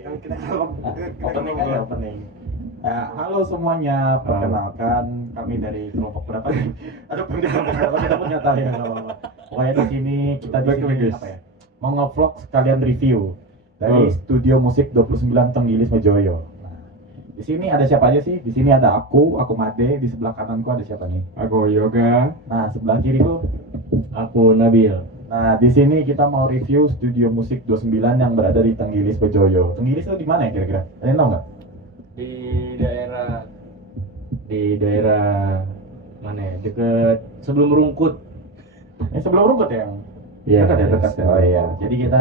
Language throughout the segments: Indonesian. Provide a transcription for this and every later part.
Kita Opening aja, opening. Halo semuanya, perkenalkan kami dari kelompok berapa nih? Ada kelompok berapa kita pun nggak tahu ya, nggak apa-apa. Pokoknya di sini kita di sini apa ya? Mau nge-vlog sekalian review dari studio musik 29 Tenggilis Mejoyo. Nah, di sini ada siapa aja sih? Di sini ada aku Made. Di sebelah kananku ada siapa nih? Aku Yoga. Nah, sebelah kiriku Aku Nabil. Nah, di sini kita mau review studio musik 29 yang berada di Tenggilis Bejoyo. Tenggilis itu di mana ya kira-kira? Kalian tahu nggak? Di daerah mana ya? Deket sebelum Rungkut. Sebelum Rungkut ya? Iya, Dekat ya, dekat ya. Oh iya. Jadi kita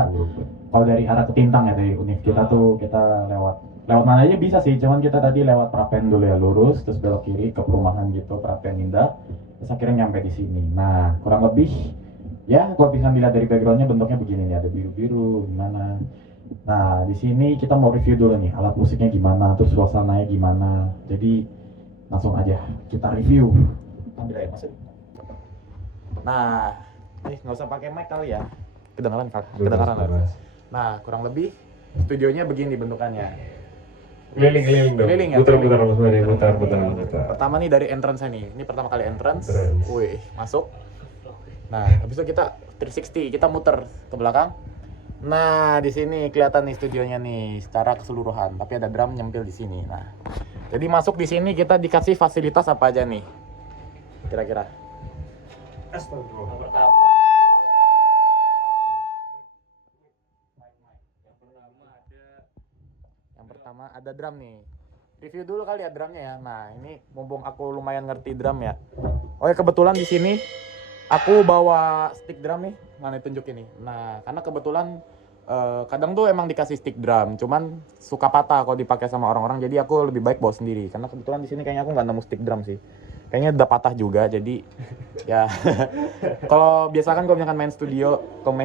kalau dari arah ke Tintang ya dari Univ kita tuh kita lewat mana aja bisa sih. Cuman kita tadi lewat Prapen dulu ya, lurus terus belok kiri ke perumahan gitu, Prapen Indah. Terus akhirnya nyampe di sini. Nah, kurang lebih ya, kalau bisa dilihat dari backgroundnya bentuknya begini nih, ada biru-biru gimana. Nah, di sini kita mau review dulu nih alat musiknya gimana, terus suasananya gimana. Jadi langsung aja kita review. Ambil aja masuk. Nah, nggak usah pakai mic kali ya. Kedengaran Kak? Kedengaran lah. Nah, kurang lebih studionya begini bentukannya. Keliling dong. Keliling ya, Putar-putar keliling. Mas Made, putar. Pertama nih dari entrance nih. Ini pertama kali entrance. Wih, masuk. Nah, habis itu kita 360, kita muter ke belakang. Nah, di sini kelihatan nih studionya nih secara keseluruhan, tapi ada drum nyempil di sini. Nah, jadi masuk di sini kita dikasih fasilitas apa aja nih? Kira-kira. Yang pertama ada drum nih. Review dulu kali ya drumnya ya. Nah, ini mumpung aku lumayan ngerti drum ya. Oh ya, kebetulan di sini aku bawa stick drum nih, mana tunjukin nih. Nah, karena kebetulan kadang tuh emang dikasih stick drum, cuman suka patah kalau dipakai sama orang-orang, jadi aku lebih baik bawa sendiri. Karena kebetulan di sini kayaknya aku nggak nemu stick drum sih. Kayaknya udah patah juga, jadi ya. Kalau biasa kan kalau misalkan main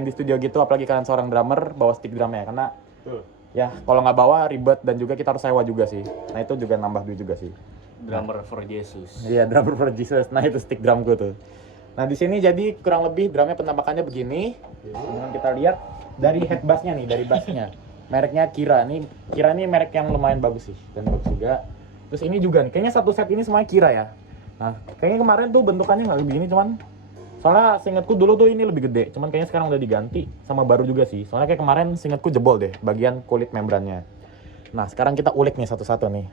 di studio gitu, apalagi kalian seorang drummer bawa stick drumnya, karena ya kalau nggak bawa ribet dan juga kita harus sewa juga sih. Nah itu juga nambah duit juga sih. Drummer for Jesus. Iya, drummer for Jesus. Nah itu stick drum gue tuh. Nah di sini jadi kurang lebih drumnya penampakannya begini. Kemudian kita lihat dari head bassnya nih, dari bassnya. Mereknya Kira nih merek yang lumayan bagus sih dan bagus juga. Terus ini juga nih, kayaknya satu set ini semuanya Kira ya. Nah kayaknya kemarin tuh bentukannya nggak begini, cuman soalnya seingatku dulu tuh ini lebih gede. Cuman kayaknya sekarang udah diganti sama baru juga sih. Soalnya kayak kemarin seingatku jebol deh bagian kulit membrannya. Nah sekarang kita ulik nih satu-satu nih.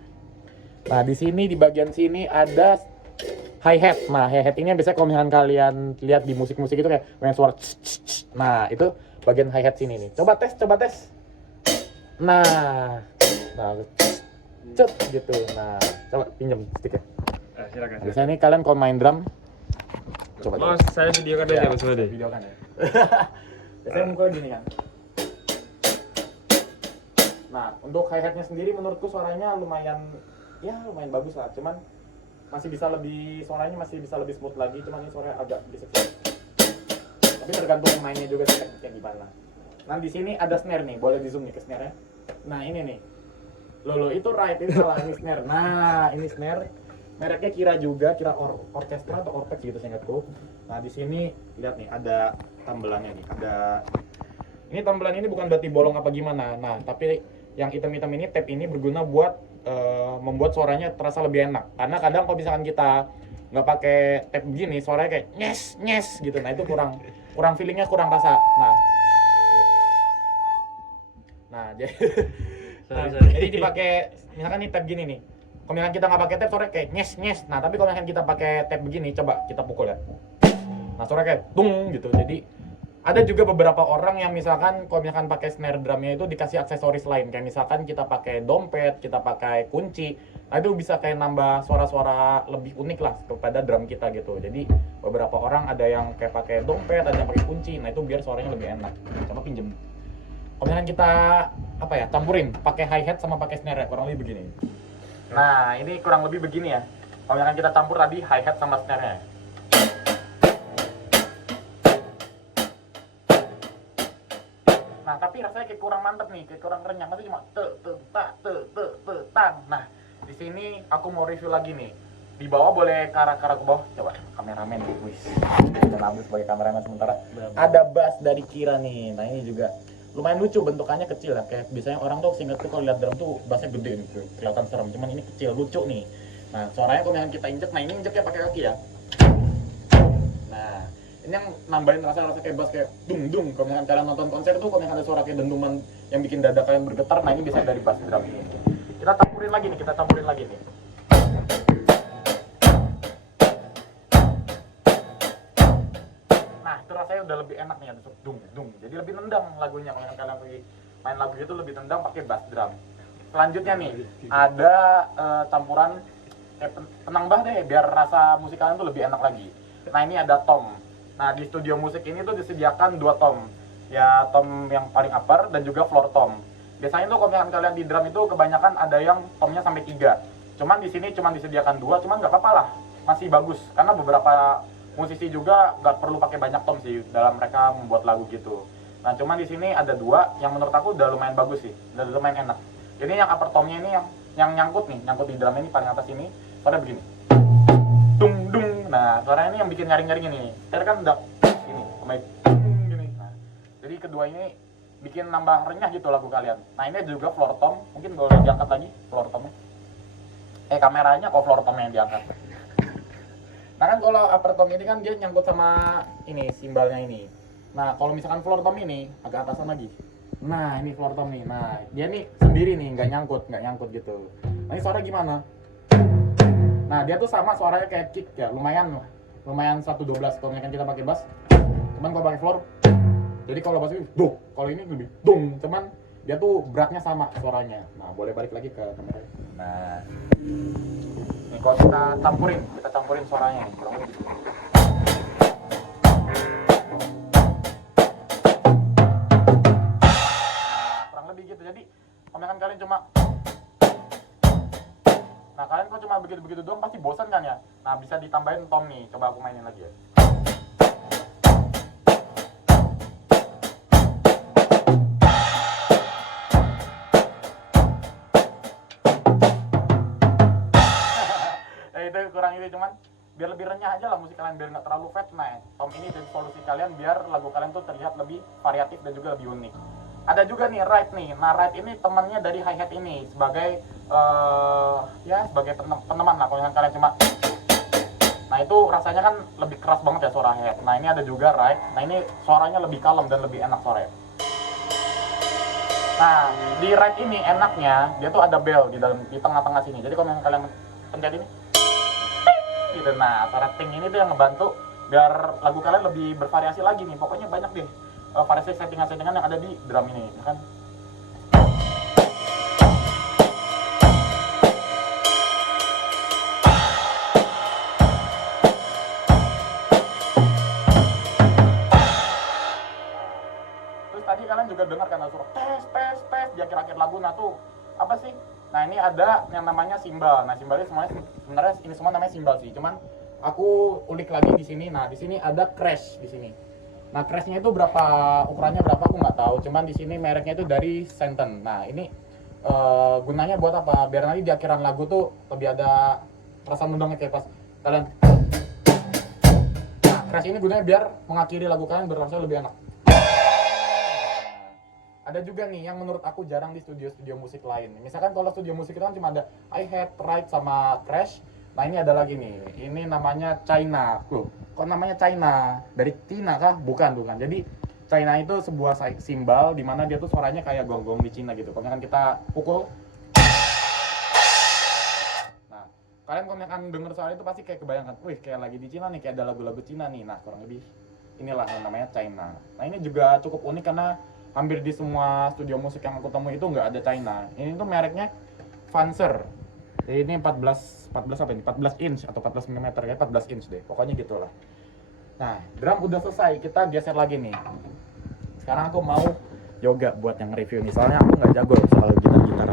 Nah di sini di bagian sini ada hi-hat. Nah, hi-hat ini yang biasanya kalau misalkan kalian lihat di musik-musik itu kayak yang suara nah, itu bagian hi-hat sini nih. Coba tes. Nah, cet gitu. Nah, coba pinjam sticknya. Silakan. Nah, biasanya nih kalian kalau main drum coba. Oh, saya videokan aja Mas Made. Videokan ya. Biasanya mukul gini kan. Nah, untuk hi-hatnya sendiri menurutku suaranya lumayan bagus lah. Cuman suaranya masih bisa lebih smooth lagi, cuman ini suaranya agak berisik. Tapi tergantung mainnya juga sih tekniknya gimana. Nah di sini ada snare nih, boleh di zoom nih ke snare-nya. Nah ini nih, itu right, ini salah, ini snare. Nah ini snare, mereknya Kira juga, Kira Orchestra atau Orpex gitu seingatku. Nah di sini lihat nih ada tambelannya nih, ini tambelan ini bukan berarti bolong apa gimana. Nah tapi yang hitam-hitam ini, tape ini berguna buat membuat suaranya terasa lebih enak. Karena kadang kalau misalkan kita nggak pakai tape begini, suaranya kayak nyes gitu. Nah itu kurang feelingnya, kurang rasa. Nah jadi dipakai misalkan nih tape gini nih. Kalau misalkan kita nggak pakai tape, suaranya kayak nyes. Nah tapi kalau misalkan kita pakai tape begini, coba kita pukul ya. Nah suaranya kayak tung gitu. Jadi ada juga beberapa orang yang misalkan kalau misalkan pakai snare drumnya itu dikasih aksesoris lain, kayak misalkan kita pakai dompet, kita pakai kunci. Nah itu bisa kayak nambah suara-suara lebih unik lah kepada drum kita gitu. Jadi beberapa orang ada yang kayak pakai dompet, ada yang pakai kunci. Nah itu biar suaranya lebih enak. Coba pinjem. Kalau misalkan kita campurin pakai hi-hat sama pakai snare, kurang lebih begini. Nah ini kurang lebih begini ya. Kalau misalkan kita campur tadi hi-hat sama snare-nya. Nah tapi rasanya kayak kurang mantep nih, kayak kurang renyah. Masih cuma tang. Nah di sini aku mau review lagi nih. Di bawah boleh ke arah ke bawah. Coba kameramen nih, wis. Dan ambil sebagai kameramen sementara. Ada bass dari Kira nih. Nah ini juga lumayan lucu, bentukannya kecil ya. Kayak biasanya orang tuh seingatku kalau lihat drum tuh bassnya gede nih, kelihatan serem. Cuman ini kecil, lucu nih. Nah, suaranya kalau misalkan kita injek, nah ini injeknya pakai kaki ya. Nah, ini yang nambahin rasa kayak bass kayak dung dung. Kalau misalkan kalian nonton konser tuh, kalau misalkan ada suara kayak dentuman yang bikin dada kalian bergetar, nah ini biasanya dari bass drum ini. Kita campurin lagi nih. Nah, itu rasanya udah lebih enak nih, ada dung dung. Jadi lebih nendang lagunya. Kalau kalian lagi main lagu itu lebih nendang pakai bass drum. Selanjutnya nih, ada campuran kayak penang bah deh, biar rasa musik kalian tuh lebih enak lagi. Nah, ini ada tom. Nah, di studio musik ini tuh disediakan 2 tom. Ya, tom yang paling upper dan juga floor tom. Biasanya tuh kalau misalkan kalian di drum itu kebanyakan ada yang tomnya sampai 3. Cuman di sini cuman disediakan 2, cuman nggak apa-apa lah. Masih bagus karena beberapa musisi juga nggak perlu pakai banyak tom sih dalam mereka membuat lagu gitu. Nah, cuman di sini ada 2 yang menurut aku udah lumayan bagus sih, udah lumayan enak. Ini yang upper tomnya ini yang nyangkut di drum ini paling atas ini, suara begini. Dung dung. Nah, suara ini yang bikin nyaring-nyaring ini. Sekarang kan udah gini, sama gini. Nah, jadi kedua ini bikin nambah renyah gitu lagu kalian. Nah, ini juga floor tom, mungkin boleh diangkat lagi floor tomnya. Kameranya kok floor tomnya yang diangkat. Nah, kan kalau upper tom ini kan dia nyangkut sama ini simbalnya ini. Nah, kalau misalkan floor tom ini agak atasan lagi. Nah, ini floor tom nih. Nah, dia nih sendiri nih, nggak nyangkut gitu. Nah, ini suara gimana? Nah, dia tuh sama suaranya kayak kick ya, lumayan 112 kalau misalkan kita pakai bass. Cuman kalau pakai floor, jadi kalau bass ini duh, kalau ini lebih dung, cuman dia tuh beratnya sama suaranya. Nah, boleh balik lagi ke kamera. Nah, ini kalau kita campurin suaranya nih, kurang lebih. Nah, kurang lebih gitu. Jadi, kalau misalkan kalian cuma Nah, kalian kok cuma begitu-begitu doang pasti bosan kan ya? Nah, bisa ditambahin tom nih. Coba aku mainin lagi ya. Itu kurang itu, cuman biar lebih renyah aja lah musik kalian, biar nggak terlalu fat. Nah, tom ini jadi solusi kalian biar lagu kalian tuh terlihat lebih variatif dan juga lebih unik. Ada juga nih ride nih. Nah, ride ini temannya dari hi-hat ini sebagai sebagai peneman lah. Kalau kalian cuma, nah itu rasanya kan lebih keras banget ya suara hi-hat. Nah, ini ada juga ride. Nah, ini suaranya lebih kalem dan lebih enak suaranya. Nah, di ride ini enaknya dia tuh ada bell di tengah-tengah sini. Jadi kalau kalian pencet ini, gitu. Nah, suara ting ini tuh yang ngebantu biar lagu kalian lebih bervariasi lagi nih. Pokoknya banyak deh variasi settingan-settingan yang ada di drum ini, ya kan? Terus tadi kalian juga dengar kan suara pes di akhir-akhir lagu. Nah tuh apa sih? Nah, ini ada yang namanya simbal. Nah, simbalnya sebenarnya ini semua namanya simbal sih. Cuman aku ulik lagi di sini. Nah, di sini ada crash di sini. Nah, crashnya itu ukurannya berapa aku nggak tahu. Cuman di sini mereknya itu dari Senten. Nah, ini gunanya buat apa? Biar nanti di akhiran lagu tuh lebih ada rasa nendangnya kayak pas kalian. Nah, crash ini gunanya biar mengakhiri lagu kalian berasa lebih enak. Ada juga nih yang menurut aku jarang di studio musik lain. Misalkan kalau studio musik itu kan cuma ada hi-hat, ride, sama crash. Nah, ini ada lagi nih. Ini namanya China. Loh, kok namanya China? Dari Cina kah? Bukan. Jadi China itu sebuah simbal di mana dia tuh suaranya kayak gonggong di Cina gitu. Kalau misalkan kita pukul, nah, kalian kalau misalkan denger suara itu pasti kayak kebayangkan, wih, kayak lagi di Cina nih, kayak ada lagu-lagu Cina nih. Nah, kurang lebih inilah yang namanya China. Nah, ini juga cukup unik karena hampir di semua studio musik yang aku temui itu nggak ada China. Ini tuh mereknya Fanser. Jadi ini 14 apa ini? 14 inch atau 14 mm ya, 14 inch deh. Pokoknya gitulah. Nah, drum udah selesai. Kita geser lagi nih. Sekarang aku mau yoga buat yang review nih. Soalnya aku nggak jago soal gitar-gitar.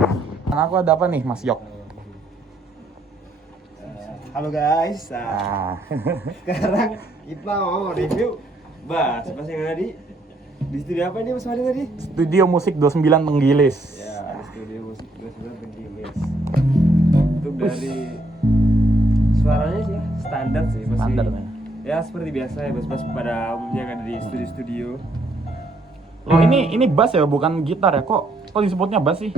Karena aku ada apa nih, Mas Yok? Halo guys. Nah, sekarang kita mau review bass yang ada di studio apa ini Mas Madi tadi? Studio Musik 29 Tenggilis. Ya, di studio musik 29 Tenggilis. Untuk dari suaranya sih ya, standar sih, masih Standar ya. Ya seperti biasa ya bass-bass pada umumnya kan di studio-studio. Loh ini bass ya, bukan gitar ya? Kok disebutnya bass sih?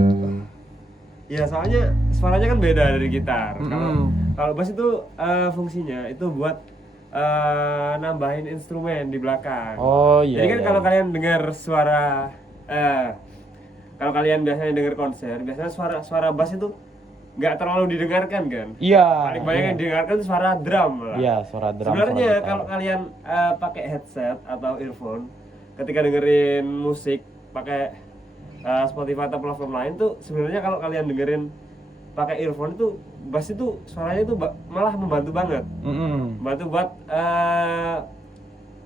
Ya soalnya suaranya kan beda dari gitar. Kalau bass itu fungsinya itu buat nambahin instrumen di belakang. Oh iya. Jadi kan iya. kalau kalian dengar suara kalau kalian biasanya dengar konser, biasanya suara bass itu nggak terlalu didengarkan kan? Iya. Paling banyak yang didengarkan itu suara drum lah. Iya, suara drum. Sebenarnya suara gitar. kalau kalian pakai headset atau earphone, ketika dengerin musik pakai Spotify atau platform lain tuh, sebenarnya kalau kalian dengerin pakai earphone itu bass itu suaranya itu malah membantu banget. Membantu buat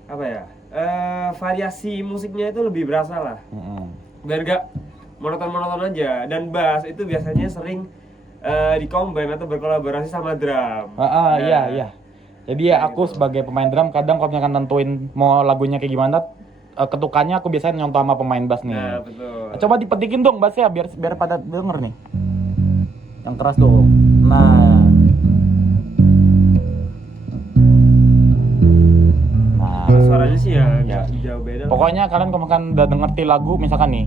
apa ya? Variasi musiknya itu lebih berasa lah. Biar gak monoton aja. Dan bass itu biasanya sering di-combine atau berkolaborasi sama drum. Iya. Jadi ya aku sebagai pemain drum kadang kalau misalkan nentuin mau lagunya kayak gimana, ketukannya aku biasanya nyontoh sama pemain bass nih. Nah, betul. Coba dipetikin dong bassnya biar pada denger nih. Yang keras dong. Nah. Suaranya sih ya nggak jauh beda. Pokoknya kalian kalau misalkan udah ngerti lagu misalkan nih.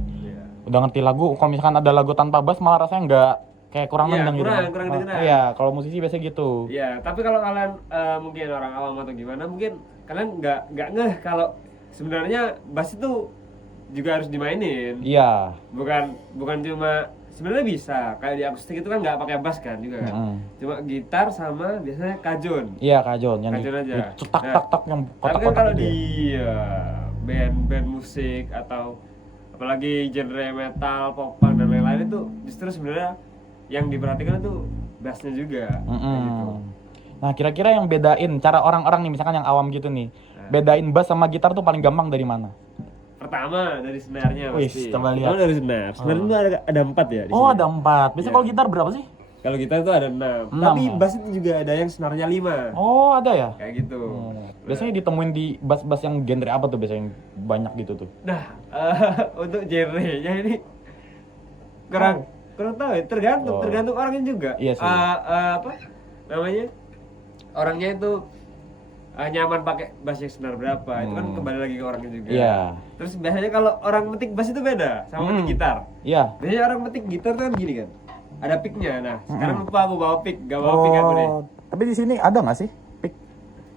Udah ngerti lagu, kalau misalkan ada lagu tanpa bass malah rasanya nggak kayak kurang nendang gitu. Kurang dengeran. Iya, kalau musisi biasanya gitu. Iya, tapi kalau kalian mungkin orang awam atau gimana, mungkin kalian nggak ngeh kalau sebenarnya bass itu juga harus dimainin. Iya. Bukan cuma sebenarnya bisa kayak di akustik itu kan nggak pakai bass kan juga kan. Cuma gitar sama biasanya kajon. Iya, kajon yang Kajon aja. Cetak yang tapi kan kotak-kotak kalau gitu. di band musik atau apalagi genre metal, pop punk dan lain-lain itu justru sebenarnya yang diperhatikan itu bassnya juga. Kayak gitu. Nah, kira-kira yang bedain cara orang-orang nih misalkan yang awam gitu nih, bedain bass sama gitar tuh paling gampang dari mana? Pertama dari snare-nya pasti. Coba lihat. Dari snare. Snare itu ada 4 ya di Oh, sini. ada 4. Biasanya kalau gitar berapa sih? Kalau gitar itu ada 6. 6, Tapi ya? bass itu juga ada yang snare-nya 5. Oh, ada ya? Kayak gitu. Biasanya ditemuin di bass-bass yang genre apa tuh biasanya yang banyak gitu tuh? Nah, untuk genre-nya ini kurang tahu ya, tergantung orangnya juga. Iya sih. Apa namanya? Orangnya itu nyaman pakai bass yang snare berapa, itu kan kembali lagi ke orangnya juga. Iya. Terus biasanya kalau orang metik bass itu beda sama metik gitar. Iya. Biasanya orang metik gitar tuh kan gini kan, ada picknya. Nah, sekarang lupa aku bawa pick, gak bawa pick aku nih. Tapi di sini ada nggak sih pick?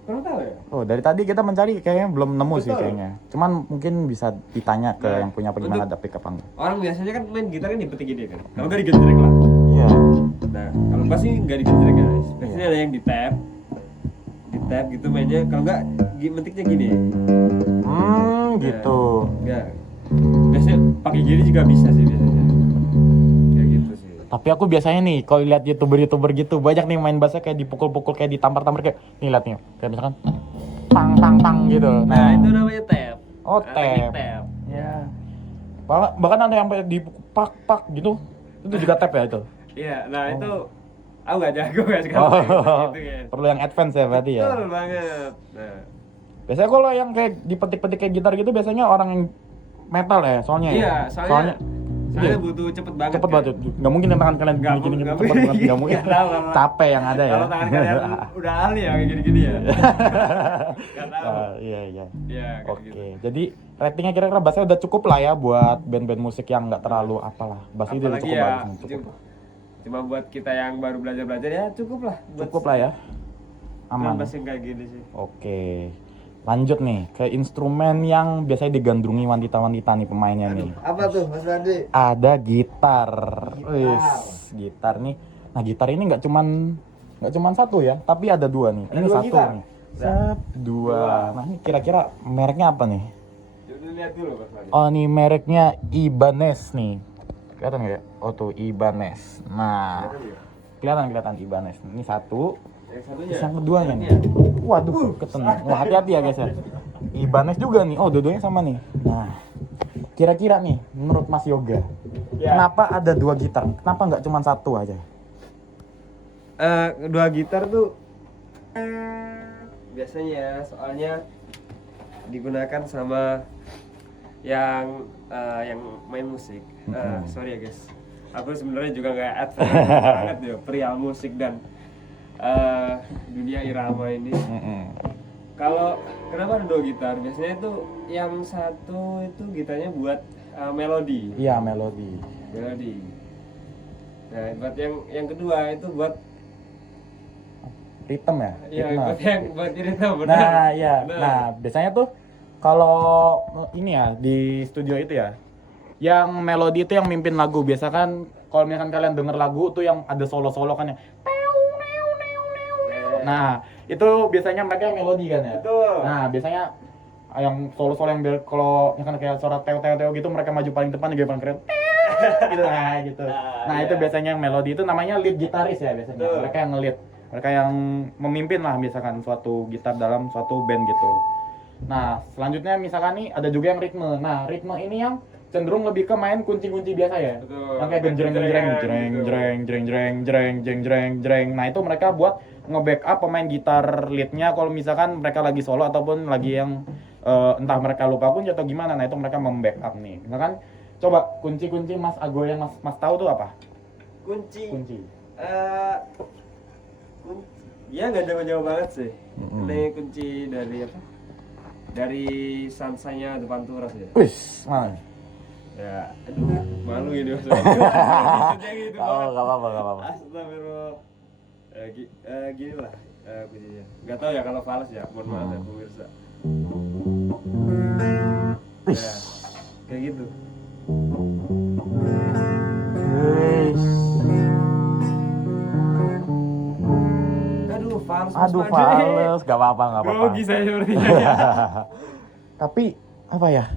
Kurang tahu ya. Oh, dari tadi kita mencari kayaknya belum nemu sih Betul. kayaknya. Cuman mungkin bisa ditanya ke Nah, yang punya apa gimana untuk- ada pick apa enggak. Orang biasanya kan main gitar kan dipetik gini kan, kalau nggak digenjreng lah. Iya. Nah, kalau bass sih nggak digenjreng guys. Biasanya ada yang di tap gitu mainnya. Kalau nggak metiknya gini. Gitu. Enggak. Biasanya pakai jari juga bisa sih biasanya. Kayak gitu sih. Tapi aku biasanya nih kalau lihat YouTuber gitu banyak nih main bassnya kayak dipukul-pukul kayak ditampar-tampar kayak nih lihat nih kayak misalkan pang pang pang gitu. Nah, itu namanya tap. Oh, teknik tap. tap. Ya. Bahkan ada yang sampai dipukul pak gitu. Itu juga tap ya itu. Iya, nah itu aku nggak jago ya sekarang. Oh, Gitu, guys. perlu yang advance ya berarti ya. Betul banget. Nah, Biasanya kalau yang kayak dipetik-petik kayak gitar gitu biasanya orang yang metal ya soalnya. iya, ya? soalnya iya. butuh cepet banget. Cepet kan? banget. Nggak mungkin tangan kalian Nggak gini-gini mungkin, cepet banget nggak mungkin. Nggak tahu, kalau- Capek yang ada ya. Kalau tangan kalian udah ahli ya kayak gini-gini ya. Nggak tahu. Iya. Iya, kayak Oke. gitu. Jadi ratingnya kira-kira bassnya udah cukup lah ya buat band-band musik yang nggak terlalu apalah. Bassnya udah Apalagi cukup ya, bagus. Cukup. cuma buat kita yang baru belajar ya cukup lah. Cukup lah ya. Aman. Bass yang kayak gini sih. Oke. Lanjut nih ke instrumen yang biasanya digandrungi wanita-wanita nih pemainnya nih. Apa tuh Mas Randi? Ada gitar. Wis, gitar nih. Nah, gitar ini nggak cuman satu ya, tapi ada dua nih. Ini dua satu gitar? nih. Dua. Nah, ini kira-kira mereknya apa nih? Coba lihat dulu Mas Randi. Oh, nih mereknya Ibanez nih. Kelihatan nggak ya? Oh tuh Ibanez. Nah, kelihatan Ibanez. Ini satu. Yang satunya. Terus yang keduanya nih. Waduh, ketemu. Wah, hati-hati ya guys ya. Ibanez juga nih. Oh, dua-duanya sama nih. Nah, kira-kira nih, menurut Mas Yoga, kenapa ada dua gitar? Kenapa nggak cuma satu aja? Dua gitar tuh biasanya soalnya digunakan sama yang main musik. Sorry ya guys, aku sebenarnya juga nggak advance banget ya perihal musik dan dunia irama ini. Kalau kenapa ada 2 gitar? Biasanya itu yang satu itu gitarnya buat melodi. Iya, melodi. Melodi. Nah, buat yang kedua itu buat Ritme ya? ya Ritme. buat yang buat ritme benar. Nah, iya. Benar. Nah, biasanya tuh kalau ini ya di studio itu ya, yang melodi itu yang mimpin lagu. Biasa kan kalau misalkan kalian denger lagu tuh yang ada solo-solo kan ya. Nah, itu biasanya mereka yang melodi kan ya. Betul. Nah, biasanya yang solo-solo yang kalau misalkan kayak suara teo gitu mereka maju paling depan juga paling keren. Gitu nah gitu. Nah, itu biasanya yang melodi itu namanya lead gitaris ya biasanya. Betul. Mereka yang nge-lead. Mereka yang memimpin lah misalkan suatu gitar dalam suatu band gitu. Nah, selanjutnya misalkan nih ada juga yang ritme. Nah, ritme ini yang cenderung lebih ke main kunci-kunci biasa ya. Betul. Yang kayak genjreng-genjreng, jreng jreng jreng jreng jreng jreng jreng jreng. Nah, itu mereka buat nge-backup pemain gitar leadnya kalau misalkan mereka lagi solo ataupun lagi yang entah mereka lupa kunci atau gimana. Nah, itu mereka mem-backup nih. Misalkan coba kunci-kunci Mas Ago yang Mas tahu tuh apa? Kunci. Kunci. Ya nggak jauh-jauh banget sih. Mm-mm. Ini kunci dari apa? Dari sansanya depan turas ya. Wis, mana? Ya, aduh, malu ini maksudnya. Maksudnya gitu Oh, banget. enggak apa-apa. Astagfirullah. Gini lah kuncinya. Nggak tahu ya kalau fals ya, mohon maaf ya pemirsa. Ya, kayak gitu. Aduh, Fales, gak apa-apa. Grogi saya sepertinya. Tapi apa ya?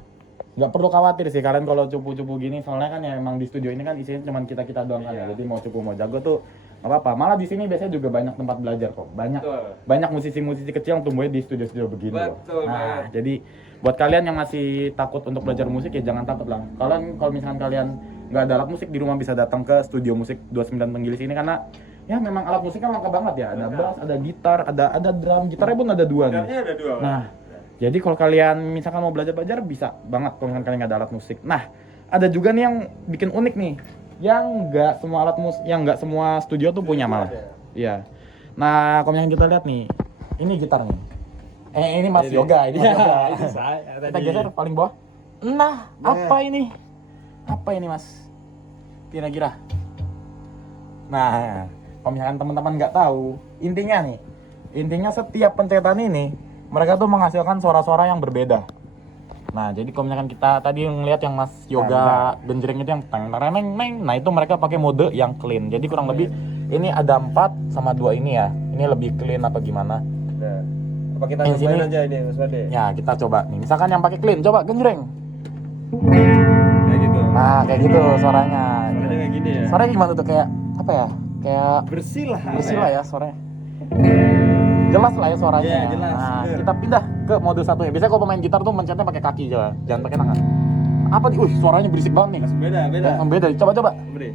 Nggak perlu khawatir sih kalian kalau cupu-cupu gini, soalnya kan ya emang di studio ini kan isinya cuma kita doang kan ya. Iya. Jadi mau cupu mau jago tuh nggak apa-apa. Malah di sini biasanya juga banyak tempat belajar kok. Betul. Banyak musisi-musisi kecil yang tumbuhnya di studio-studio begini loh. Betul Nah, banget. jadi buat kalian yang masih takut untuk belajar musik ya jangan takut lah. Kalian kalau misalkan kalian nggak ada alat musik di rumah bisa datang ke studio musik 29 Tenggilis ini karena ya memang alat musiknya lengkap banget ya. Ada bass, ada gitar, ada drum. Gitarnya pun ada 2 nih. Gitarnya ada 2. Nah, jadi kalau kalian misalkan mau belajar bisa banget kalau misalkan kalian nggak ada alat musik. Nah, ada juga nih yang bikin unik nih, yang nggak semua alat musik, yang nggak semua studio tuh punya malah. Iya. Nah, kalau misalkan kita lihat nih, ini gitar nih. Ini Mas Yoga, ini Mas Yoga. Itu saya Kita tadi. geser paling bawah. Nah, apa ini? Apa ini Mas? Kira-kira. Nah, kalau misalkan teman-teman nggak tahu, intinya setiap pencetan ini mereka tuh menghasilkan suara-suara yang berbeda. Nah, jadi kalau misalkan kita tadi ngeliat yang Mas Yoga genjreng itu yang teng teng neng, nah itu mereka pakai mode yang clean. Jadi kurang lebih ini ada 4 sama 2 ini ya. Ini lebih clean apa gimana? Nah, apa kita Yang cobain sini. aja ini Mas Bade? Ya, kita coba nih. Misalkan yang pakai clean, coba genjreng. Kayak gitu. Nah, kayak gitu suaranya. Suaranya kayak gini ya. Suaranya gimana tuh kayak apa ya? Kayak Bersih lah. bersih lah ya suaranya. Jelas lah ya suaranya. Iya, jelas. Nah, Bener. kita pindah ke mode 1 ya. Biasanya kalau pemain gitar tuh mencetnya pakai kaki aja, jangan pakai tangan. Apa nih? Suaranya berisik banget nih. Langsung beda. Langsung beda. Coba. Beri.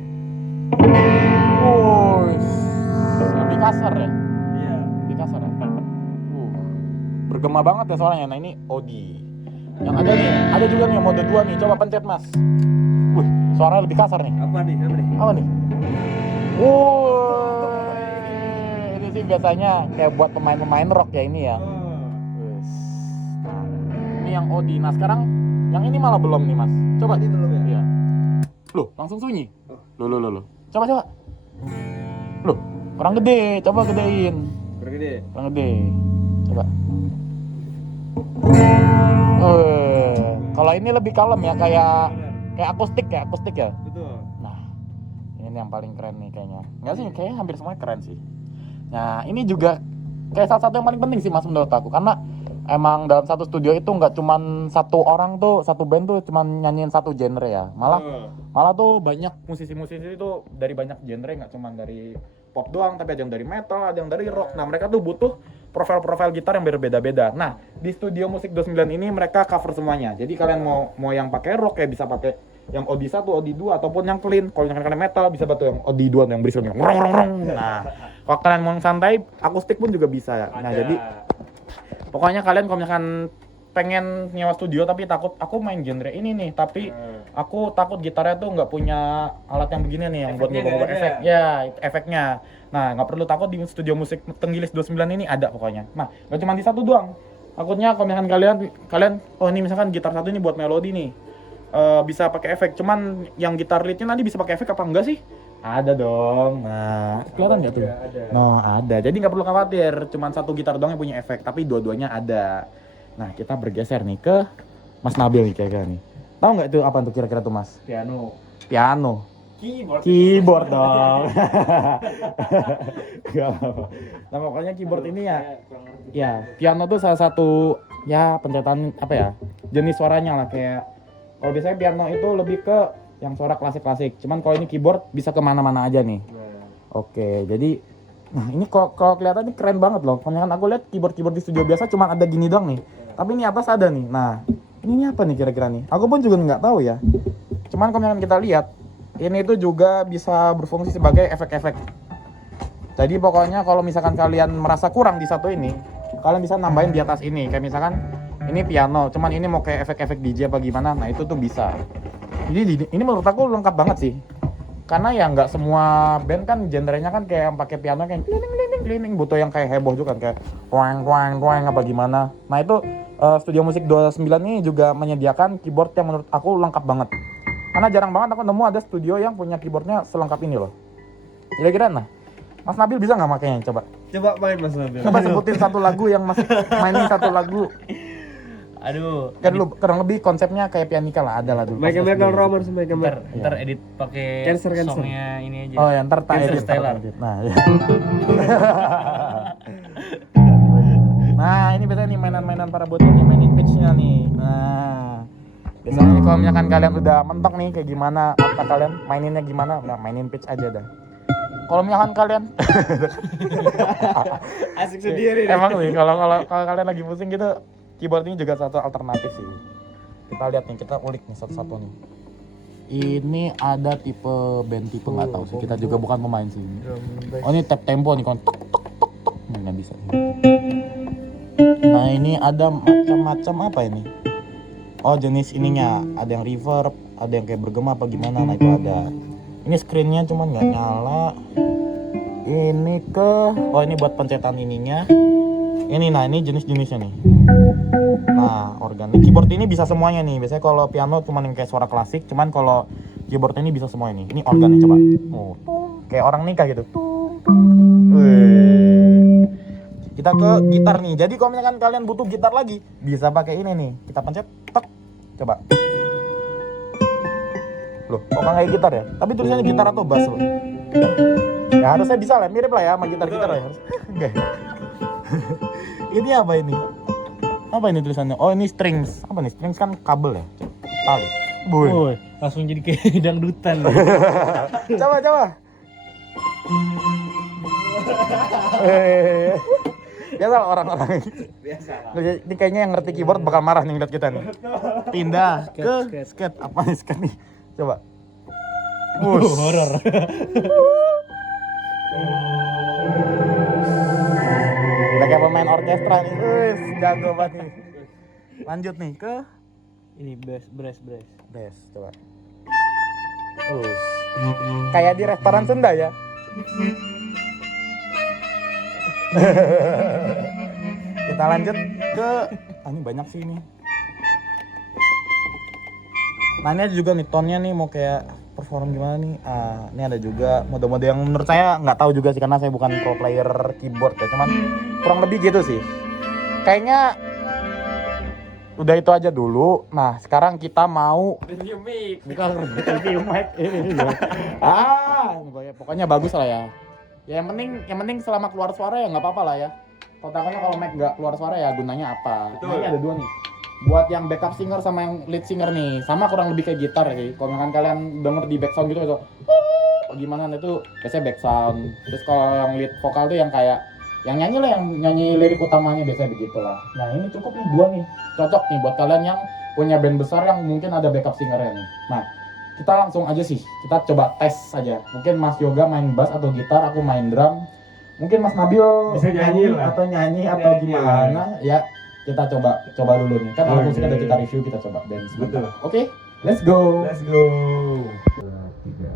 Lebih kasar ya. Iya. Lebih kasar ya. Bergema banget ya suaranya. Nah, ini Odi. Yang ada juga nih mode 2 nih. Coba pencet, Mas. Suaranya lebih kasar nih. Apa nih? Apa nih? Ini sih biasanya kayak buat pemain-pemain rock ya ini ya. Nah, ini yang Odi. Nah sekarang yang ini malah belum nih Mas. Coba. Ini belum ya? Iya. Loh, langsung sunyi. Loh. Coba. Loh, kurang gede. Coba gedein. Bergede. Kurang gede. Coba. Kalau ini lebih kalem ya, kayak akustik ya. Betul. Nah, ini yang paling keren nih kayaknya. Enggak sih, kayaknya hampir semuanya keren sih. Nah, ini juga kayak salah satu yang paling penting sih Mas menurut aku. Karena emang dalam satu studio itu nggak cuman satu orang tuh, satu band tuh cuman nyanyiin satu genre ya. Malah tuh banyak musisi-musisi itu dari banyak genre, nggak cuman dari pop doang, tapi ada yang dari metal, ada yang dari rock. Nah, mereka tuh butuh profil-profil gitar yang berbeda-beda. Nah, di studio musik 29 ini mereka cover semuanya. Jadi kalian mau yang pakai rock ya bisa pakai yang Odi 1, Odi 2 ataupun yang clean. Kalau yang kalian metal bisa bantu yang Odi 2 yang berisik yang rong. Nah, kalau kalian mau yang santai, akustik pun juga bisa. Nah, jadi pokoknya kalian kalau misalkan pengen nyewa studio tapi takut aku main genre ini nih, tapi aku takut gitarnya tuh nggak punya alat yang begini nih yang buat Efeknya ngubah nggak ada. efek. Ya, efeknya. Nah, nggak perlu takut, di studio musik Tenggilis 29 ini ada pokoknya. Nah, nggak cuma di satu doang. Takutnya kalau misalkan kalian oh ini misalkan gitar satu ini buat melodi nih. Bisa pakai efek. Cuman yang gitar leadnya nanti bisa pakai efek apa enggak sih? Ada dong. Nah, kelihatan nggak tuh? Ada. No, ada. Jadi nggak perlu khawatir. Cuman satu gitar doang yang punya efek, tapi dua-duanya ada. Nah, kita bergeser nih ke Mas Nabil nih kira-kira nih. Tahu nggak itu apa tuh kira-kira tuh Mas? Piano. Piano. Keyboard. Keyboard dong. Gak apa-apa. Nah, pokoknya keyboard ini ya piano tuh salah satu ya pencetan apa ya? Jenis suaranya lah kayak kalau biasanya piano itu lebih ke yang suara klasik-klasik. Cuman kalau ini keyboard bisa kemana-mana aja nih. Oke, jadi nah ini kalau kelihatan ini keren banget loh. Karena kan aku lihat keyboard di studio biasa cuma ada gini doang nih. Tapi ini atas ada nih. Nah, ini apa nih kira-kira nih? Aku pun juga nggak tahu ya. Cuman kalau misalkan kita lihat, ini tuh juga bisa berfungsi sebagai efek-efek. Jadi pokoknya kalau misalkan kalian merasa kurang di satu ini, kalian bisa nambahin di atas ini. Kayak misalkan ini piano, cuman ini mau kayak efek-efek DJ apa gimana, nah itu tuh bisa. Jadi ini menurut aku lengkap banget sih. Karena ya nggak semua band kan genrenya kan kayak yang pakai piano kayak cleaning, butuh yang kayak heboh juga kan kayak wang apa gimana. Nah itu Studio Musik 29 ini juga menyediakan keyboard yang menurut aku lengkap banget. Karena jarang banget aku nemu ada studio yang punya keyboardnya selengkap ini loh. Kira-kira nah, Mas Nabil bisa nggak makanya coba? Coba main Mas Nabil. Coba sebutin satu lagu yang Mas mainin satu lagu. Aduh. Kan lu kurang lebih konsepnya kayak pianika lah, ada lah dulu. My Chemical Romance, My Chemical. Ntar edit pakai Cancer. songnya ini aja. Oh ya ntar tak Cancer edit. Stellar. Nah, ya. Nah ini biasanya nih mainan-mainan para bocil nih, mainin pitch-nya nih. Nah biasanya nih kalau misalkan kalian udah mentok nih kayak gimana, apa kalian maininnya gimana, nah mainin pitch aja dah. Kalau misalkan kalian Asik sendiri. emang nih kalau kalian lagi pusing gitu, keyboard ini juga satu alternatif sih. Kita lihat nih, kita ulik nih satu-satu nih. Ini ada tipe band tipe nggak tahu sih, kita juga bukan pemain sih. Oh ini tap tempo nih, kon tok tok tok tok. Nggak bisa. Nah ini ada macam-macam apa ini? Oh jenis ininya, ada yang reverb, ada yang kayak bergema apa gimana, nah itu ada. Ini screennya cuman nggak nyala. Ini oh ini buat pencetan ininya. Ini nah ini jenis-jenisnya nih. Nah organ, keyboard ini bisa semuanya nih. Biasanya kalau piano cuman yang kayak suara klasik, cuman kalau keyboard ini bisa semua ini. Ini organ nih coba. Oh, kayak orang nikah gitu. Wih. Kita ke gitar nih. Jadi kalau misalkan kalian butuh gitar lagi, bisa pakai ini nih. Kita pencet, tek, coba. Loh, kok nggak kayak gitar ya? Tapi tulisannya gitar atau bass loh. Ya harusnya bisa lah, mirip lah ya sama gitar-gitar lah ya. Enggak. Ini apa ini? Apa ini tulisannya? Oh ini strings. Apa nih? Strings kan kabel ya? Tali. Boy. Langsung jadi kayak dangdutan. Coba. Biasa lah orang-orang. Biasa. Ini kayaknya yang ngerti keyboard bakal marah nih ngeliat kita nih. Pindah ke skate. Apa nih skate nih? Coba. Horor. Udah kayak pemain orkestra nih. Jago banget nih. Lanjut nih ke Ini brass. bass coba. Kayak di restoran Sunda ya. Kita lanjut ke ini banyak sih ini. Nah ini ada juga nih tonnya nih mau kayak perform gimana nih. Ini ada juga mode-mode yang menurut saya nggak tahu juga sih karena saya bukan pro player keyboard ya, cuman kurang lebih gitu sih. Kayaknya udah itu aja dulu. Nah sekarang kita mau Review mic. bukan review mic ini ya. Pokoknya bagus lah ya. Ya yang penting selama keluar suara ya nggak apa-apa lah ya. Takutnya kalau mic nggak keluar suara ya gunanya apa? Nah ini ada dua nih. Buat yang backup singer sama yang lead singer nih, sama kurang lebih kayak gitar sih. Kalau misalkan kalian denger di background gitu itu gimana itu biasanya background. Terus kalau yang lead vokal tuh yang kayak yang nyanyi lah, yang nyanyi lirik utamanya biasanya begitulah. Nah ini cukup nih dua nih, cocok nih buat kalian yang punya band besar yang mungkin ada backup singernya nih. Nah kita langsung aja sih, kita coba tes aja. Mungkin Mas Yoga main bass atau gitar, aku main drum. Mungkin Mas Nabil Bisa nyanyi lah. atau nyanyi atau gimana ya. Kita coba dulu nih. Kan alat musik ada kita review, kita coba dance. Betul. Oke, let's go. Let's go. 3.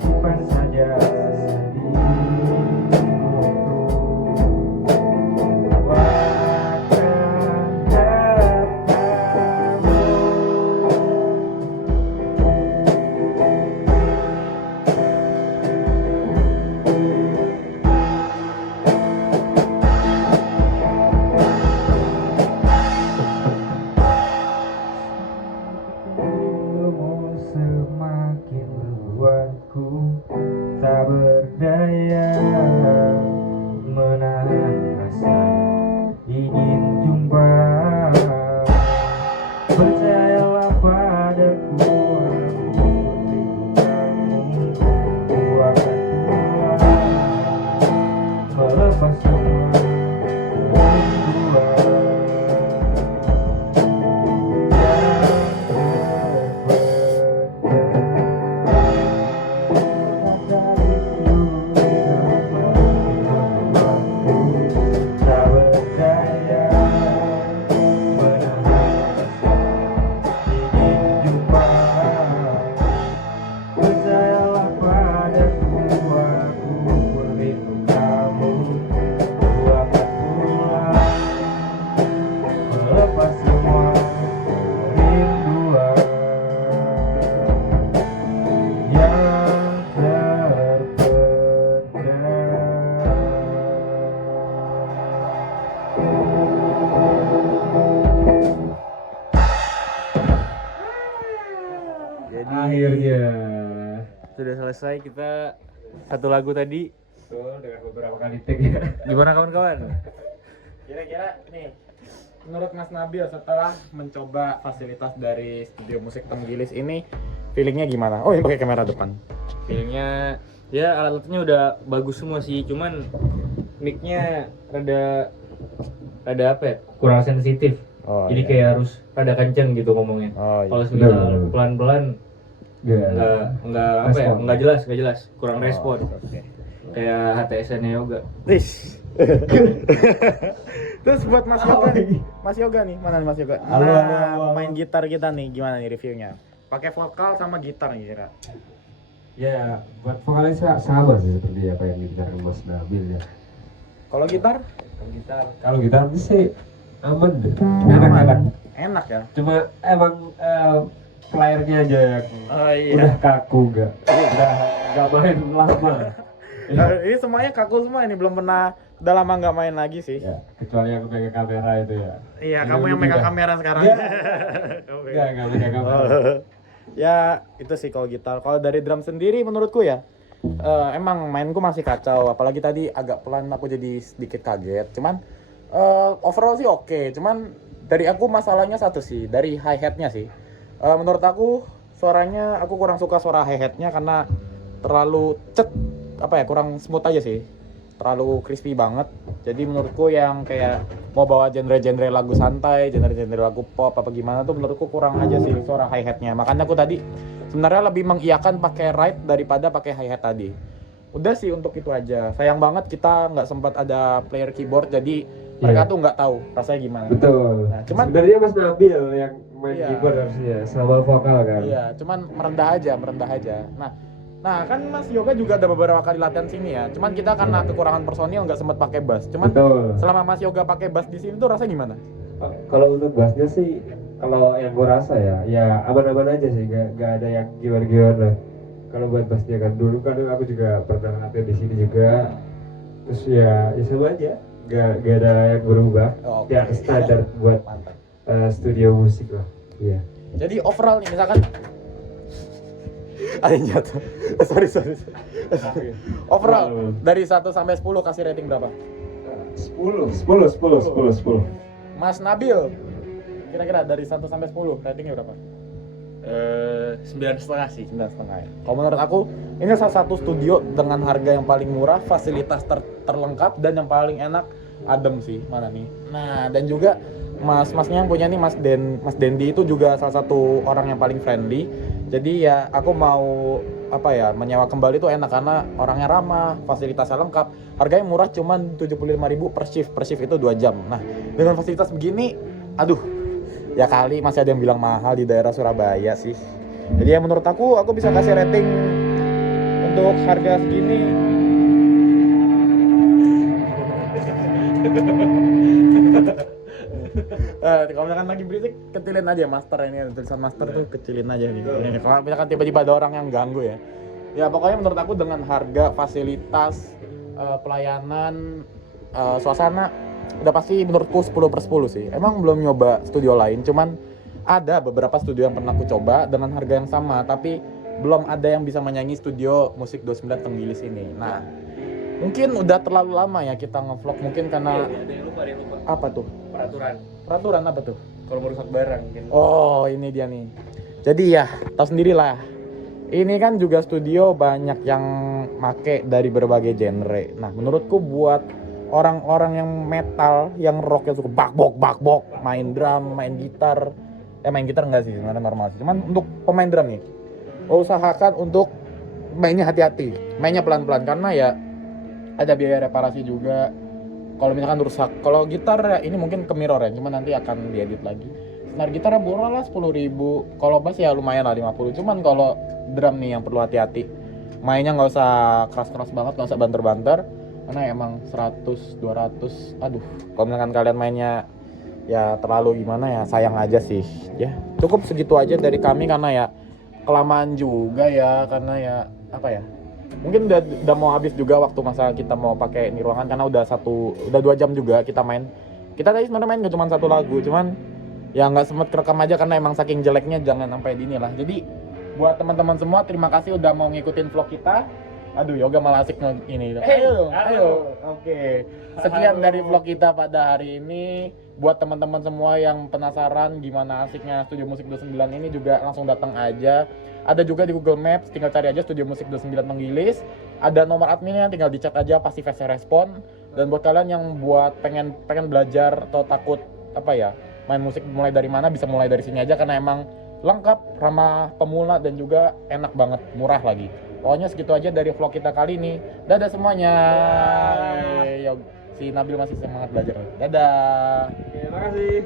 simpan saja di hidupku. Akan katamu rindumu semakin membuatku tak berdaya menahan rasa ingin jumpa. Percayalah padaku, aku rindukanmu. Ku akan pulang melepas semua kerinduan tak berdaya menahan rasa ingin jumpa. Percayalah padaku, aku merindu kamu. Ku akan pulang melepas semua kerinduan yang Jadi akhirnya sudah selesai kita satu lagu tadi. betul dengan beberapa kali take ya. Gimana kawan-kawan? Kira-kira nih, menurut Mas Nabil setelah mencoba fasilitas dari studio musik Tenggilis ini, feelingnya gimana? Oh, ini pakai kamera depan. Feelingnya ya alat-alatnya udah bagus semua sih, cuman mic-nya rada apa ya, kurang sensitif. Oh, Jadi iya. kayak harus rada kenceng gitu ngomongnya. Oh, iya. Kalau misal Betul. pelan-pelan nggak apa ya, Respon. nggak jelas, kurang respon. Oke. Kayak HTSN-nya Yoga. Tis. Terus buat Mas Yoga nih, Mas Yoga nih, mana nih Mas Yoga? Halo, Nah, halo, halo. main gitar kita nih, gimana nih reviewnya? Pakai vokal sama gitar nih kira. Ya, buat vokalnya sama sih seperti apa yang dibicarakan Mas Nabil ya. Kalau gitar? Kalau gitar sih aman deh, enak-enak. Enak ya. Cuma emang playernya aja yang Oh udah kaku nggak main lama. Ini semuanya kaku semua ini, belum pernah, udah lama nggak main lagi sih. Ya, kecuali aku pegang kamera itu ya. Iya, Ini kamu yang juga. megang kamera sekarang. Iya. Kamu Nggak pegang kamera. Ya, itu sih kalau gitar. Kalau dari drum sendiri menurutku ya, emang mainku masih kacau. Apalagi tadi agak pelan, aku jadi sedikit kaget. Cuman overall sih oke. Cuman dari aku masalahnya satu sih, dari hi-hat-nya sih. Menurut aku suaranya, aku kurang suka suara hi-hat-nya karena terlalu apa ya, kurang smooth aja sih. Terlalu crispy banget. Jadi menurutku yang kayak mau bawa genre-genre lagu santai, genre-genre lagu pop apa gimana tuh menurutku kurang aja sih suara hi-hat-nya. Makanya aku tadi sebenarnya lebih mengiyakan pakai ride daripada pakai hi-hat tadi. Udah sih untuk itu aja. Sayang banget kita nggak sempat ada player keyboard, jadi mereka Iya. tuh nggak tahu rasanya gimana. Betul. Nah, cuman- sebenarnya Mas Nabil yang main Iya. keyboard harusnya sama vokal kan. Iya, cuman merendah aja. Nah kan Mas Yoga juga ada beberapa kali latihan sini ya. Cuman kita karena kekurangan personil nggak sempat pakai bass. Cuman Betul. selama Mas Yoga pakai bass di sini tuh rasanya gimana? Kalau untuk bassnya sih, kalau yang gue rasa ya aman-aman aja sih, gak ada yang gimana-gimana. Kalau buat bassnya kan dulu kan aku juga pernah latihan di sini juga, terus ya sama aja, gak ada yang berubah. Oke. Ya standar buat Mantap. studio musik lah. Iya. Jadi overall nih misalkan ada yang jatuh. sorry. Overall dari 1 sampai 10 kasih rating berapa? 10. Mas Nabil kira-kira dari 1 sampai 10 ratingnya berapa? 9,5 sih. 9,5 ya. Kalau menurut aku ini salah satu studio dengan harga yang paling murah, fasilitas terlengkap dan yang paling enak, adem sih. Mana nih? Nah, dan juga masnya yang punya nih Mas Dendi itu juga salah satu orang yang paling friendly. Jadi ya aku mau menyewa kembali itu enak karena orangnya ramah, fasilitasnya lengkap, harganya murah cuman 75.000 per shift. Per shift itu 2 jam. Nah, dengan fasilitas begini, aduh, ya kali masih ada yang bilang mahal di daerah Surabaya sih. Jadi ya menurut aku bisa kasih rating untuk harga segini kalau misalkan lagi berisik kecilin aja master ini, tulisan master tuh kecilin aja nih. Ini kalau misalkan tiba-tiba ada orang yang ganggu ya. Ya pokoknya menurut aku dengan harga, fasilitas, pelayanan, suasana udah pasti menurutku 10/10 sih. Emang belum nyoba studio lain, cuman ada beberapa studio yang pernah aku coba dengan harga yang sama, tapi belum ada yang bisa menyanyi studio musik 29 Tenggilis ini. Nah, mungkin udah terlalu lama ya kita ngevlog, mungkin karena Ada yang lupa. apa tuh? Peraturan apa tuh? Kalau merusak barang mungkin. Oh, ini dia nih. Jadi ya, tahu sendirilah. Ini kan juga studio banyak yang make dari berbagai genre. Nah, menurutku buat orang-orang yang metal, yang rock, yang suka bak-bok, main drum, main gitar. Main gitar enggak sih, sebenarnya normal sih. Cuman untuk pemain drum nih, usahakan untuk mainnya hati-hati. Mainnya pelan-pelan karena ya ada biaya reparasi juga. Kalau misalkan rusak, kalau gitar ya ini mungkin ke mirror ya, cuman nanti akan diedit lagi. Senar gitar murah lah 10.000. Kalau bass ya lumayan lah 50. Cuman kalau drum nih yang perlu hati-hati. Mainnya nggak usah keras-keras banget, nggak usah banter-banter. Karena emang 100, 200, aduh. Kalau misalkan kalian mainnya ya terlalu gimana ya, sayang aja sih. Ya cukup segitu aja dari kami karena ya kelamaan juga ya, karena ya apa ya. Mungkin udah mau habis juga waktu masa kita mau pakai ini ruangan karena udah 2 jam juga kita main. Kita tadi sebenarnya main gak cuma 1 lagu, cuman ya nggak sempet kerekam aja karena emang saking jeleknya, jangan sampai dini lah. Jadi buat teman-teman semua terima kasih udah mau ngikutin vlog kita. Aduh, Yoga malah asik ini. Ayo. Oke. Sekian dari vlog kita pada hari ini. Buat teman-teman semua yang penasaran gimana asiknya Studio Musik 29 ini juga langsung datang aja. Ada juga di Google Maps, tinggal cari aja Studio Musik 29 Tenggilis. Ada nomor adminnya, tinggal dicat aja, pasti fast respon. Dan buat kalian yang pengen belajar atau takut main musik mulai dari mana, bisa mulai dari sini aja karena emang lengkap, ramah pemula dan juga enak banget, murah lagi. Pokoknya segitu aja dari vlog kita kali ini. Dadah semuanya. Si Nabil masih semangat belajar. Dadah. Terima kasih.